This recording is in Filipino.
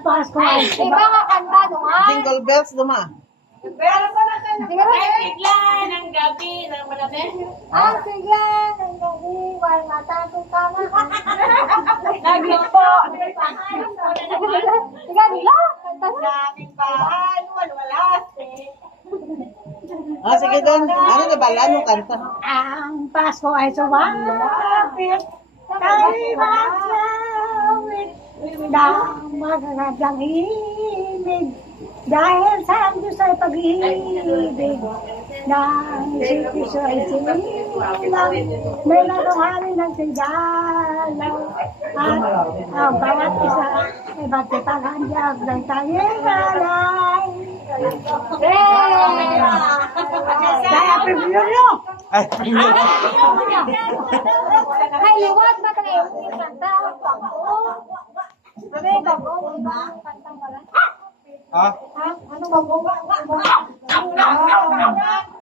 Pasko ay Iba nga kanta doon. Jingle bells duma. Sigla ng gabi ng malami. Ang sigla ng gabi, wal matatong kama. naglupo. Sige, nila. Daming bahan, walwalas. Ah, sige doon. Ano na bala? Anong kanta? Ang Pasko ay sumapit. Kay masawit. Nang magagandang ibig. Dahil sa ang Diyos ay pag-ibig. Nang isip-iso ay sinilang. May naruhanin ng sigalaw. At ang bawat isa ay magkipaghandiyag ng tayo-alay. Kaya preview Ay, Ay, liwat ba tayo yung kanta? Sabi, bago, kanta mo lang. ha? Ha? Ano bago?